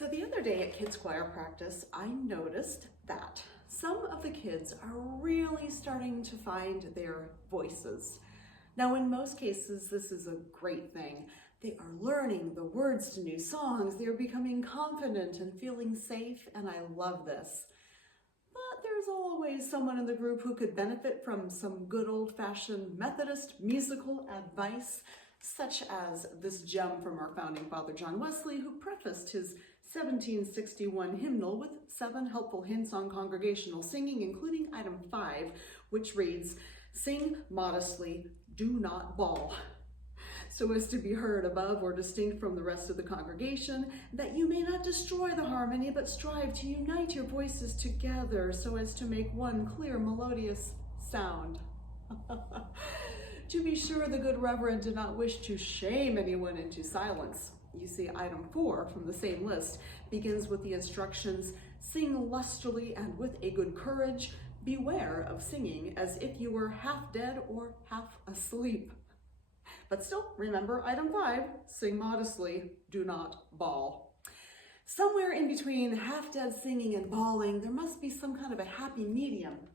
So the other day at kids choir practice, I noticed that some of the kids are really starting to find their voices. Now, in most cases, this is a great thing. They are learning the words to new songs. They are becoming confident and feeling safe, and I love this. But there's always someone in the group who could benefit from some good old-fashioned Methodist musical advice, such as this gem from our founding father, John Wesley, who prefaced his 1761 hymnal with 7 helpful hints on congregational singing, including item 5, which reads, "Sing modestly, do not bawl, so as to be heard above or distinct from the rest of the congregation, that you may not destroy the harmony, but strive to unite your voices together so as to make one clear, melodious sound." To be sure, the good Reverend did not wish to shame anyone into silence. You see, item 4 from the same list begins with the instructions, "Sing lustily and with a good courage. Beware of singing as if you were half dead or half asleep." But still, remember item 5, "Sing modestly, do not bawl." Somewhere in between half-dead singing and bawling, there must be some kind of a happy medium.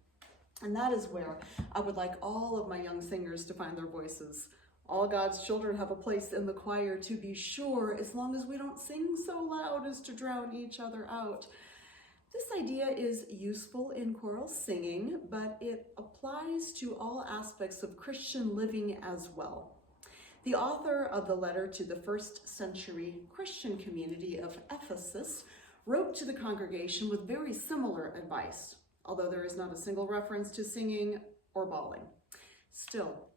And that is where I would like all of my young singers to find their voices. All God's children have a place in the choir, to be sure, as long as we don't sing so loud as to drown each other out. This idea is useful in choral singing, but it applies to all aspects of Christian living as well. The author of the letter to the first century Christian community of Ephesus wrote to the congregation with very similar advice, although there is not a single reference to singing or bawling. Still,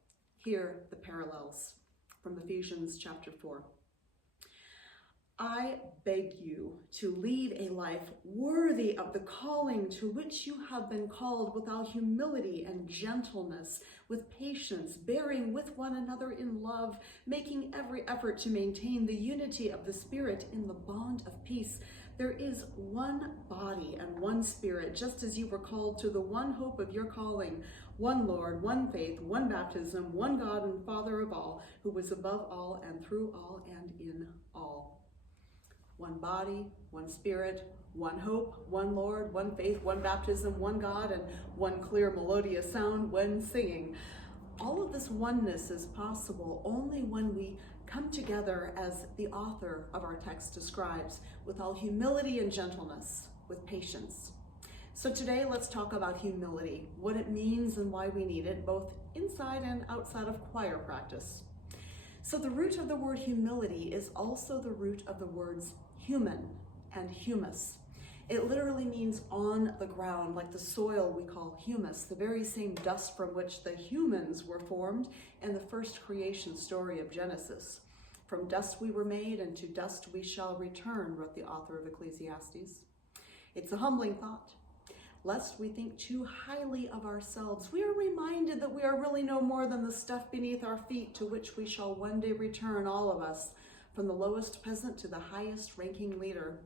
hear the parallels from Ephesians chapter 4. "I beg you to lead a life worthy of the calling to which you have been called, with all humility and gentleness, with patience, bearing with one another in love, making every effort to maintain the unity of the Spirit in the bond of peace. There is one body and one Spirit, just as you were called to the one hope of your calling, one Lord, one faith, one baptism, one God and Father of all, who is above all and through all and in all." One body, one Spirit, one hope, one Lord, one faith, one baptism, one God, and one clear melodious sound when singing. All of this oneness is possible only when we come together, as the author of our text describes, with all humility and gentleness, with patience. So today, let's talk about humility, what it means and why we need it, both inside and outside of choir practice. So the root of the word humility is also the root of the words human and humus. It literally means on the ground, like the soil we call humus, the very same dust from which the humans were formed in the first creation story of Genesis. "From dust we were made, and to dust we shall return," wrote the author of Ecclesiastes. It's a humbling thought. Lest we think too highly of ourselves, we are reminded that we are really no more than the stuff beneath our feet, to which we shall one day return, all of us, from the lowest peasant to the highest ranking leader.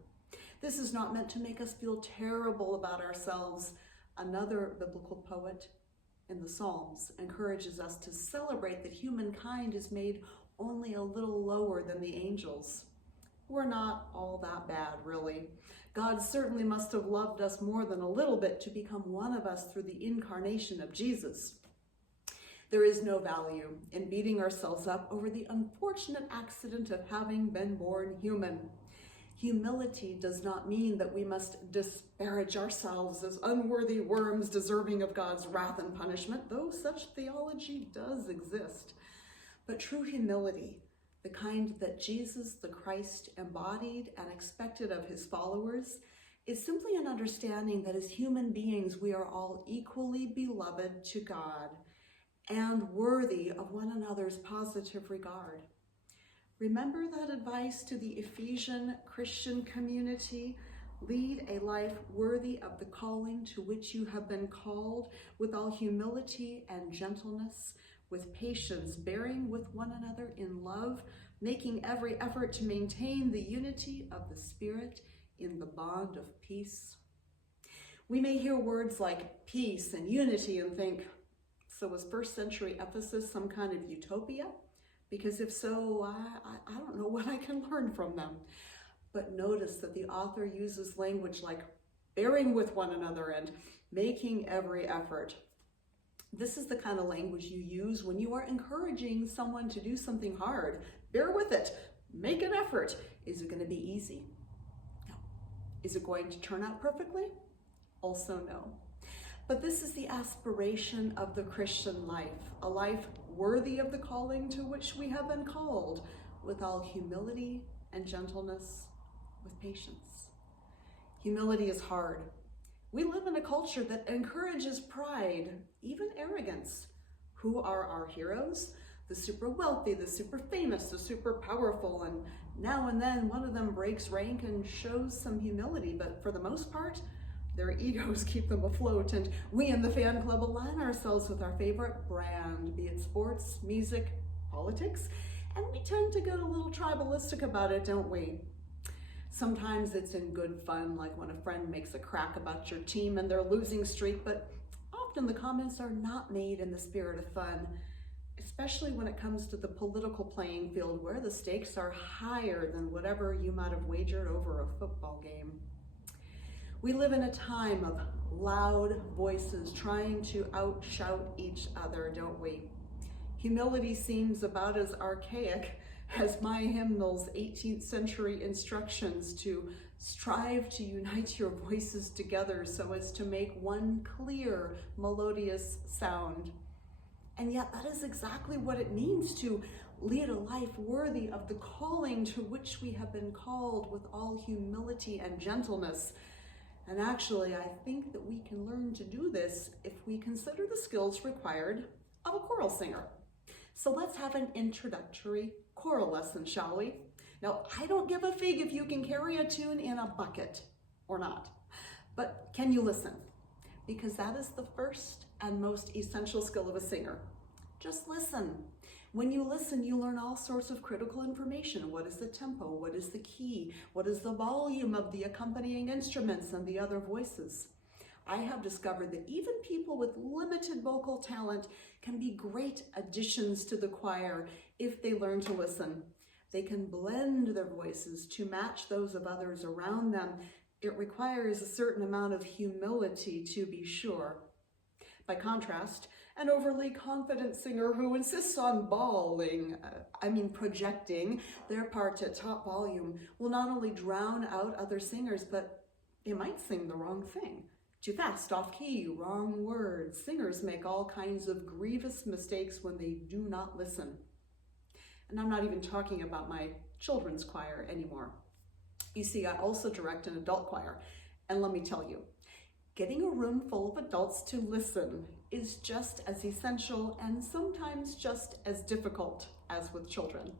This is not meant to make us feel terrible about ourselves. Another biblical poet in the Psalms encourages us to celebrate that humankind is made only a little lower than the angels. We're not all that bad, really. God certainly must have loved us more than a little bit to become one of us through the incarnation of Jesus. There is no value in beating ourselves up over the unfortunate accident of having been born human. Humility does not mean that we must disparage ourselves as unworthy worms deserving of God's wrath and punishment, though such theology does exist. But true humility, the kind that Jesus the Christ embodied and expected of his followers, is simply an understanding that as human beings we are all equally beloved to God and worthy of one another's positive regard. Remember that advice to the Ephesian Christian community? Lead a life worthy of the calling to which you have been called, with all humility and gentleness, with patience, bearing with one another in love, making every effort to maintain the unity of the Spirit in the bond of peace. We may hear words like peace and unity and think, so was first century Ephesus some kind of utopia? Because if so, I don't know what I can learn from them. But notice that the author uses language like bearing with one another and making every effort. This is the kind of language you use when you are encouraging someone to do something hard. Bear with it. Make an effort. Is it going to be easy? No. Is it going to turn out perfectly? Also no. But this is the aspiration of the Christian life, a life worthy of the calling to which we have been called, with all humility and gentleness, with patience. Humility is hard. We live in a culture that encourages pride, even arrogance. Who are our heroes? The super wealthy, the super famous, the super powerful, and now and then one of them breaks rank and shows some humility, but for the most part, their egos keep them afloat, and we in the fan club align ourselves with our favorite brand, be it sports, music, politics, and we tend to get a little tribalistic about it, don't we? Sometimes it's in good fun, like when a friend makes a crack about your team and their losing streak, but often the comments are not made in the spirit of fun, especially when it comes to the political playing field where the stakes are higher than whatever you might have wagered over a football game. We live in a time of loud voices trying to outshout each other, don't we? Humility seems about as archaic as my hymnal's 18th century instructions to strive to unite your voices together so as to make one clear, melodious sound. And yet that is exactly what it means to lead a life worthy of the calling to which we have been called, with all humility and gentleness. And actually, I think that we can learn to do this if we consider the skills required of a choral singer. So let's have an introductory choral lesson, shall we? Now, I don't give a fig if you can carry a tune in a bucket or not, but can you listen? Because that is the first and most essential skill of a singer. Just listen. When you listen, you learn all sorts of critical information. What is the tempo? What is the key? What is the volume of the accompanying instruments and the other voices? I have discovered that even people with limited vocal talent can be great additions to the choir if they learn to listen. They can blend their voices to match those of others around them. It requires a certain amount of humility, to be sure. By contrast, an overly confident singer who insists on projecting their part at top volume will not only drown out other singers, but they might sing the wrong thing. Too fast, off key, wrong words. Singers make all kinds of grievous mistakes when they do not listen. And I'm not even talking about my children's choir anymore. You see, I also direct an adult choir. And let me tell you, getting a room full of adults to listen is just as essential and sometimes just as difficult as with children.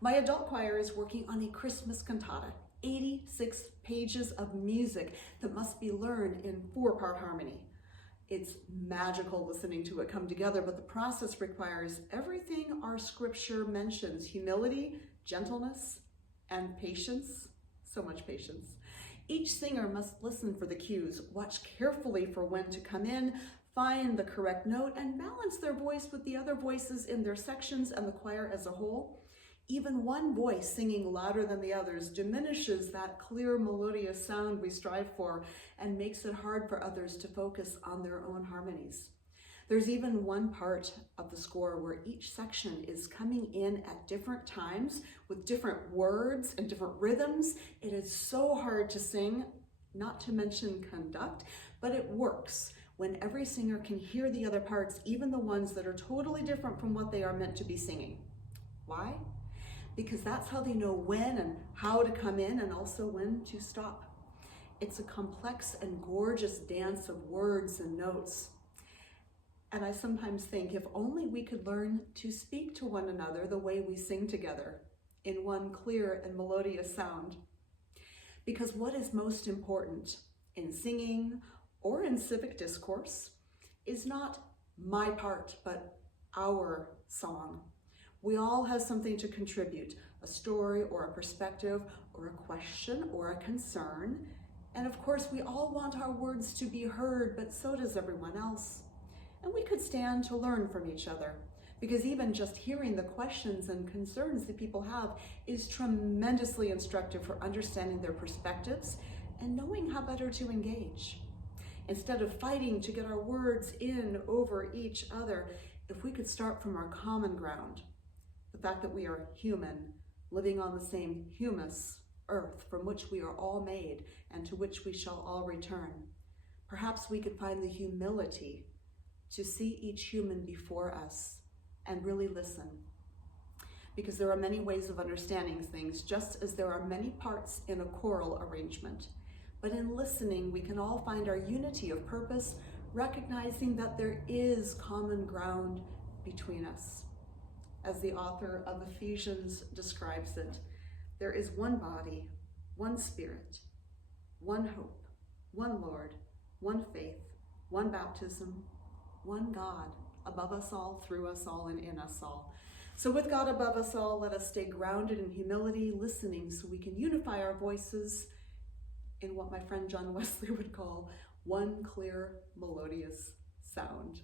My adult choir is working on a Christmas cantata, 86 pages of music that must be learned in 4-part harmony. It's magical listening to it come together, but the process requires everything our scripture mentions: humility, gentleness, and patience. So much patience. Each singer must listen for the cues, watch carefully for when to come in, find the correct note, and balance their voice with the other voices in their sections and the choir as a whole. Even one voice singing louder than the others diminishes that clear, melodious sound we strive for and makes it hard for others to focus on their own harmonies. There's even one part of the score where each section is coming in at different times with different words and different rhythms. It is so hard to sing, not to mention conduct, but it works when every singer can hear the other parts, even the ones that are totally different from what they are meant to be singing. Why? Because that's how they know when and how to come in and also when to stop. It's a complex and gorgeous dance of words and notes. And I sometimes think if only we could learn to speak to one another the way we sing together, in one clear and melodious sound. Because what is most important in singing or in civic discourse is not my part, but our song. We all have something to contribute, a story or a perspective or a question or a concern. And of course, we all want our words to be heard, but so does everyone else. And we could stand to learn from each other. Because even just hearing the questions and concerns that people have is tremendously instructive for understanding their perspectives and knowing how better to engage. Instead of fighting to get our words in over each other, if we could start from our common ground, the fact that we are human, living on the same humus, earth, from which we are all made and to which we shall all return, perhaps we could find the humility to see each human before us and really listen. Because there are many ways of understanding things, just as there are many parts in a choral arrangement. But in listening, we can all find our unity of purpose, recognizing that there is common ground between us. As the author of Ephesians describes it, there is one body, one spirit, one hope, one Lord, one faith, one baptism, one God, above us all, through us all, and in us all. So with God above us all, let us stay grounded in humility, listening so we can unify our voices in what my friend John Wesley would call one clear, melodious sound.